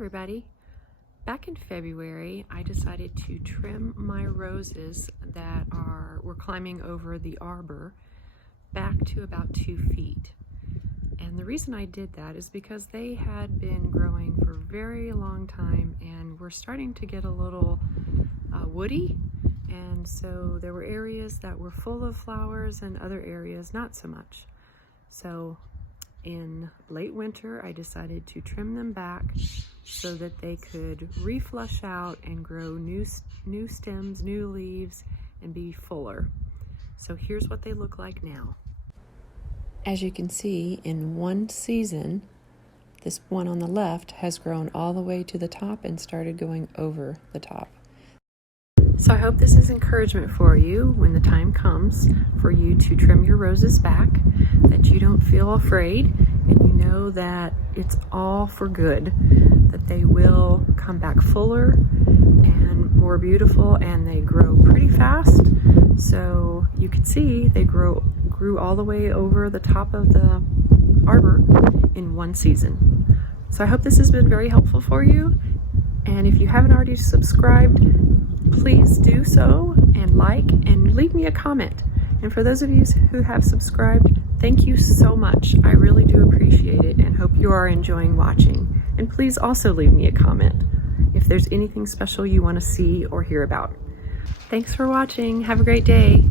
everybody. Back in February, I decided to trim my roses that were climbing over the arbor back to about 2 feet. And the reason I did that is because they had been growing for a very long time and were starting to get a little woody. And so there were areas that were full of flowers and other areas not so much. So in late winter, I decided to trim them back so that they could reflush out and grow new stems, new leaves, and be fuller. So here's what they look like now. As you can see, in one season, this one on the left has grown all the way to the top and started going over the top. So I hope this is encouragement for you when the time comes for you to trim your roses back, that you don't feel afraid and you know that it's all for good, that they will come back fuller and more beautiful, and they grow pretty fast. So you can see they grew all the way over the top of the arbor in one season. So I hope this has been very helpful for you. And if you haven't already subscribed, please do so, and like and leave me a comment. And for those of you who have subscribed, thank you so much. I really do appreciate it and hope you are enjoying watching. And please also leave me a comment if there's anything special you want to see or hear about. Thanks for watching. Have a great day.